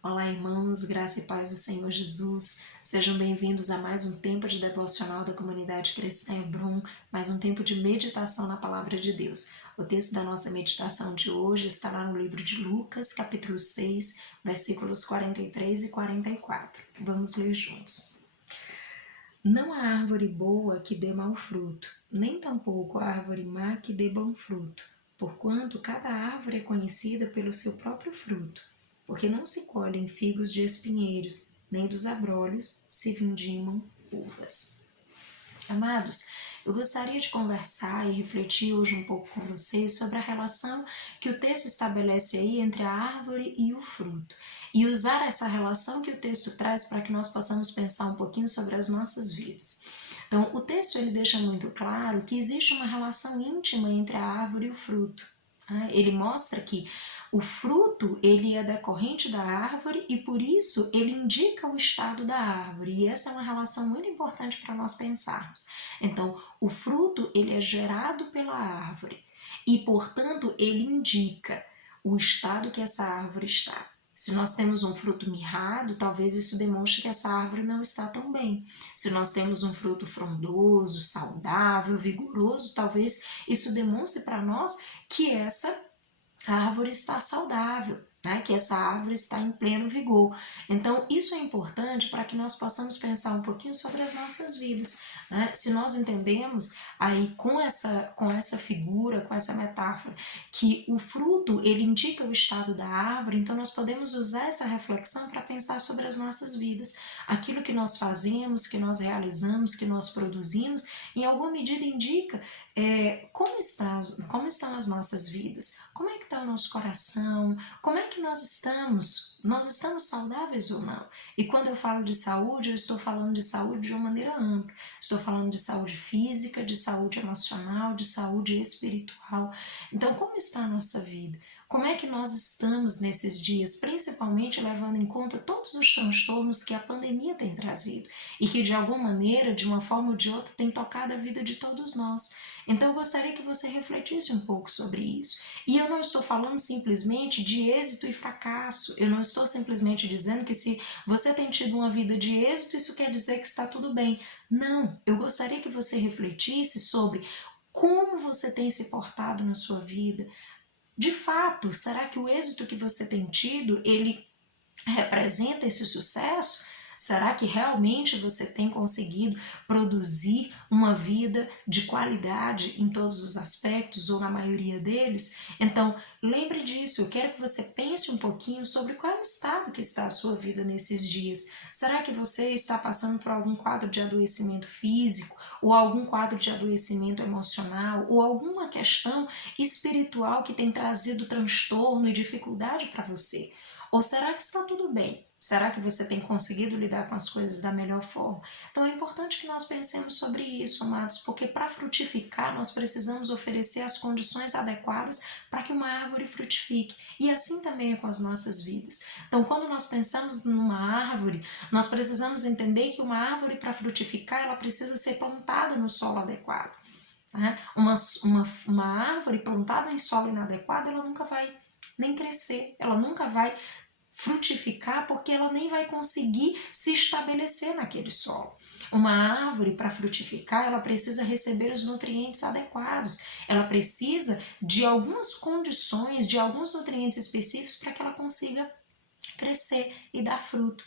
Olá, irmãos, graça e paz do Senhor Jesus. Sejam bem-vindos a mais um tempo de devocional da comunidade cristã Hebron, mais um tempo de meditação na palavra de Deus. O texto da nossa meditação de hoje está lá no livro de Lucas, capítulo 6, versículos 43 e 44. Vamos ler juntos. Não há árvore boa que dê mau fruto, nem tampouco há árvore má que dê bom fruto, porquanto cada árvore é conhecida pelo seu próprio fruto. Porque não se colhem figos de espinheiros, nem dos abrolhos se vindimam uvas. Amados, eu gostaria de conversar e refletir hoje um pouco com vocês sobre a relação que o texto estabelece aí entre a árvore e o fruto. E usar essa relação que o texto traz para que nós possamos pensar um pouquinho sobre as nossas vidas. Então, o texto ele deixa muito claro que existe uma relação íntima entre a árvore e o fruto. Ele mostra que o fruto ele é decorrente da árvore e por isso ele indica o estado da árvore. E essa é uma relação muito importante para nós pensarmos. Então, o fruto ele é gerado pela árvore e, portanto, ele indica o estado que essa árvore está. Se nós temos um fruto mirrado, talvez isso demonstre que essa árvore não está tão bem. Se nós temos um fruto frondoso, saudável, vigoroso, talvez isso demonstre para nós que essa árvore está saudável, né? Que essa árvore está em pleno vigor. Então, isso é importante para que nós possamos pensar um pouquinho sobre as nossas vidas. Né? Se nós entendemos aí com essa figura, com essa metáfora, que o fruto ele indica o estado da árvore, então nós podemos usar essa reflexão para pensar sobre as nossas vidas. Aquilo que nós fazemos, que nós realizamos, que nós produzimos, em alguma medida indica como estão as nossas vidas, como é que está o nosso coração, como é que nós estamos saudáveis ou não? E quando eu falo de saúde, eu estou falando de saúde de uma maneira ampla, estou falando de saúde física, de saúde emocional, de saúde espiritual. Então, como está a nossa vida? Como é que nós estamos nesses dias, principalmente levando em conta todos os transtornos que a pandemia tem trazido e que de alguma maneira, de uma forma ou de outra, tem tocado a vida de todos nós. Então eu gostaria que você refletisse um pouco sobre isso. E eu não estou falando simplesmente de êxito e fracasso, eu não estou simplesmente dizendo que se você tem tido uma vida de êxito, isso quer dizer que está tudo bem. Não, eu gostaria que você refletisse sobre como você tem se portado na sua vida. De fato, será que o êxito que você tem tido, ele representa esse sucesso? Será que realmente você tem conseguido produzir uma vida de qualidade em todos os aspectos ou na maioria deles? Então, lembre disso, eu quero que você pense um pouquinho sobre qual é o estado que está a sua vida nesses dias. Será que você está passando por algum quadro de adoecimento físico? Ou algum quadro de adoecimento emocional? Ou alguma questão espiritual que tem trazido transtorno e dificuldade para você? Ou será que está tudo bem? Será que você tem conseguido lidar com as coisas da melhor forma? Então é importante que nós pensemos sobre isso, amados, porque para frutificar nós precisamos oferecer as condições adequadas para que uma árvore frutifique. E assim também é com as nossas vidas. Então, quando nós pensamos numa árvore, nós precisamos entender que uma árvore, para frutificar, ela precisa ser plantada no solo adequado. Né? Uma árvore plantada em solo inadequado, ela nunca vai nem crescer, ela nunca vai frutificar porque ela nem vai conseguir se estabelecer naquele solo. Uma árvore, para frutificar, ela precisa receber os nutrientes adequados, ela precisa de algumas condições, de alguns nutrientes específicos para que ela consiga crescer e dar fruto.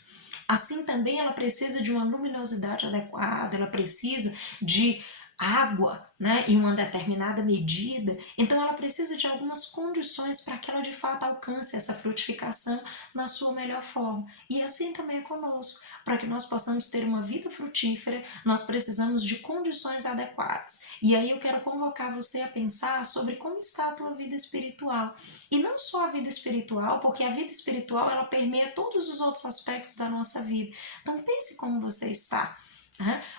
Assim também ela precisa de uma luminosidade adequada, ela precisa de água, né, em uma determinada medida. Então ela precisa de algumas condições para que ela de fato alcance essa frutificação na sua melhor forma. E assim também é conosco. Para que nós possamos ter uma vida frutífera, nós precisamos de condições adequadas. E aí eu quero convocar você a pensar sobre como está a tua vida espiritual. E não só a vida espiritual, porque a vida espiritual ela permeia todos os outros aspectos da nossa vida. Então pense como você está.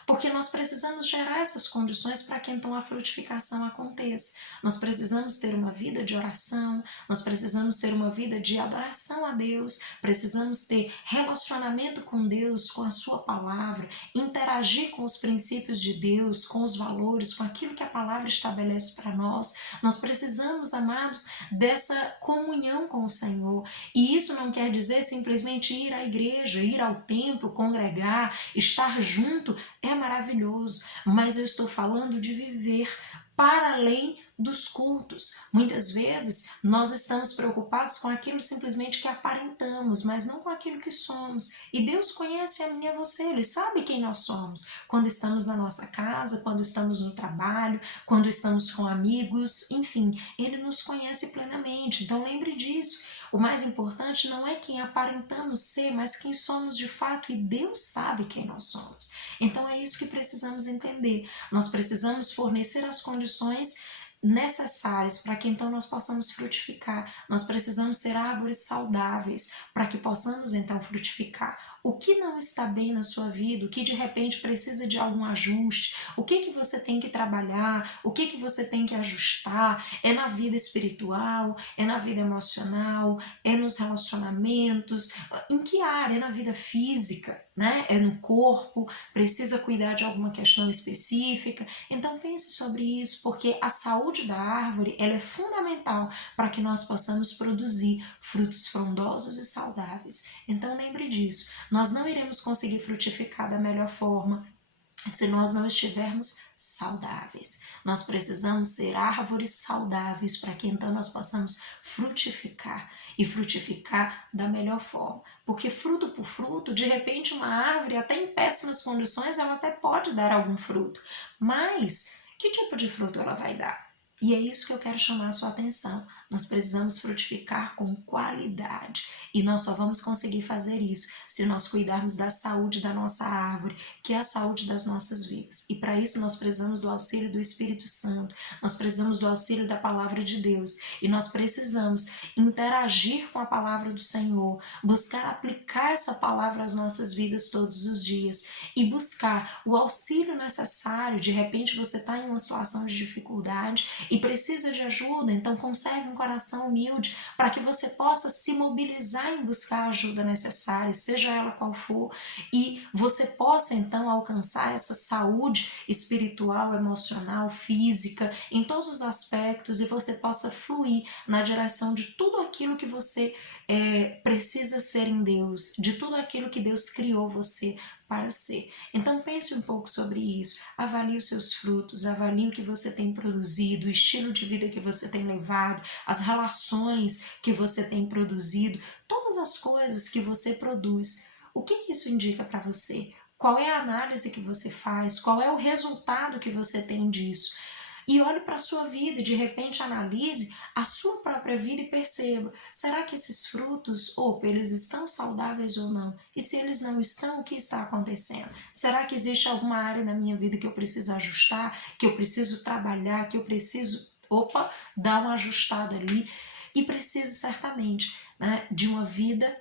Porque nós precisamos gerar essas condições para que então a frutificação aconteça. nós precisamos ter uma vida de oração, nós precisamos ter uma vida de adoração a Deus, precisamos ter relacionamento com Deus, com a sua palavra, interagir com os princípios de Deus, com os valores, com aquilo que a palavra estabelece para nós. Nós precisamos, amados, dessa comunhão com o Senhor. E isso não quer dizer simplesmente ir à igreja, ir ao templo, congregar, estar junto, é maravilhoso, mas eu estou falando de viver para além dos cultos. Muitas vezes nós estamos preocupados com aquilo simplesmente que aparentamos, mas não com aquilo que somos. E Deus conhece a mim e a você, Ele sabe quem nós somos. Quando estamos na nossa casa, quando estamos no trabalho, quando estamos com amigos, enfim, Ele nos conhece plenamente. Então lembre disso. O mais importante não é quem aparentamos ser, mas quem somos de fato, e Deus sabe quem nós somos. Então é isso que precisamos entender. Nós precisamos fornecer as condições necessárias para que então nós possamos frutificar. Nós precisamos ser árvores saudáveis para que possamos então frutificar. O que não está bem na sua vida, o que de repente precisa de algum ajuste, o que você tem que trabalhar, o que você tem que ajustar, é na vida espiritual, é na vida emocional, é nos relacionamentos, em que área? É na vida física, né? É no corpo, precisa cuidar de alguma questão específica. Então pense sobre isso, porque a saúde da árvore ela é fundamental para que nós possamos produzir frutos frondosos e saudáveis. Então lembre disso, nós não iremos conseguir frutificar da melhor forma se nós não estivermos saudáveis. Nós precisamos ser árvores saudáveis para que então nós possamos frutificar e frutificar da melhor forma. Porque fruto por fruto, de repente uma árvore até em péssimas condições ela até pode dar algum fruto, mas que tipo de fruto ela vai dar? E é isso que eu quero chamar a sua atenção. Nós precisamos frutificar com qualidade. E nós só vamos conseguir fazer isso se nós cuidarmos da saúde da nossa árvore, que é a saúde das nossas vidas. E para isso nós precisamos do auxílio do Espírito Santo, nós precisamos do auxílio da Palavra de Deus. E nós precisamos interagir com a Palavra do Senhor, buscar aplicar essa palavra às nossas vidas todos os dias e buscar o auxílio necessário. De repente você está em uma situação de dificuldade e precisa de ajuda, então conserve um coração humilde para que você possa se mobilizar em buscar a ajuda necessária, seja ela qual for, e você possa então alcançar essa saúde espiritual, emocional, física, em todos os aspectos, e você possa fluir na direção de tudo aquilo que você precisa ser em Deus, de tudo aquilo que Deus criou você para ser. Então pense um pouco sobre isso, avalie os seus frutos, avalie o que você tem produzido, o estilo de vida que você tem levado, as relações que você tem produzido, todas as coisas que você produz. O que isso indica para você? Qual é a análise que você faz? Qual é o resultado que você tem disso? E olhe para a sua vida e de repente analise a sua própria vida e perceba, será que esses frutos, eles estão saudáveis ou não? E se eles não estão, o que está acontecendo? Será que existe alguma área na minha vida que eu preciso ajustar, que eu preciso trabalhar, que eu preciso, dar uma ajustada ali? E preciso certamente, né, de uma vida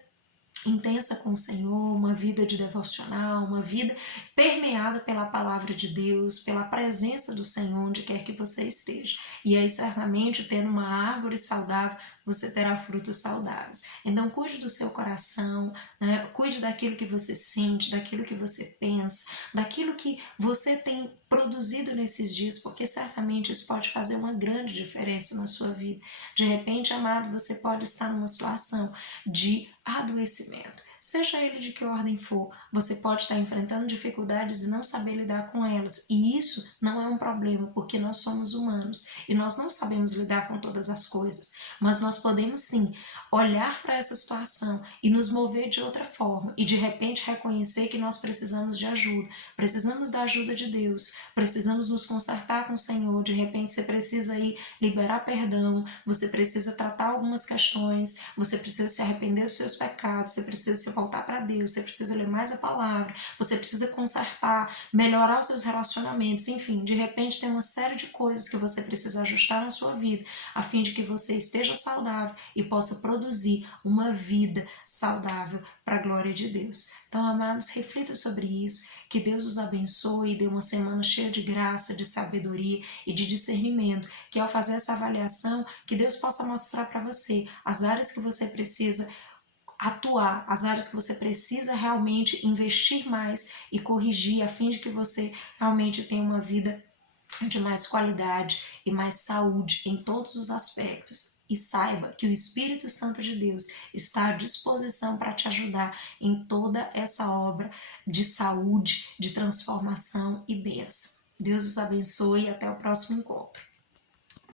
intensa com o Senhor, uma vida de devocional, uma vida permeada pela palavra de Deus, pela presença do Senhor onde quer que você esteja. E aí certamente tendo uma árvore saudável, você terá frutos saudáveis. Então cuide do seu coração, né? Cuide daquilo que você sente, daquilo que você pensa, daquilo que você tem produzido nesses dias, porque certamente isso pode fazer uma grande diferença na sua vida. De repente, amado, você pode estar numa situação de adoecimento. Seja ele de que ordem for, você pode estar enfrentando dificuldades e não saber lidar com elas. E isso não é um problema, porque nós somos humanos e nós não sabemos lidar com todas as coisas. Mas nós podemos sim olhar para essa situação e nos mover de outra forma e de repente reconhecer que nós precisamos de ajuda, precisamos da ajuda de Deus, precisamos nos consertar com o Senhor. De repente você precisa ir liberar perdão, você precisa tratar algumas questões, você precisa se arrepender dos seus pecados, você precisa se voltar para Deus, você precisa ler mais a palavra, você precisa consertar, melhorar os seus relacionamentos, enfim, de repente tem uma série de coisas que você precisa ajustar na sua vida, a fim de que você esteja saudável e possa produzir produzir uma vida saudável para a glória de Deus. Então, amados, reflitam sobre isso, que Deus os abençoe e dê uma semana cheia de graça, de sabedoria e de discernimento, que ao fazer essa avaliação, que Deus possa mostrar para você as áreas que você precisa atuar, as áreas que você precisa realmente investir mais e corrigir, a fim de que você realmente tenha uma vida de mais qualidade e mais saúde em todos os aspectos. E saiba que o Espírito Santo de Deus está à disposição para te ajudar em toda essa obra de saúde, de transformação e bênção. Deus os abençoe e até o próximo encontro.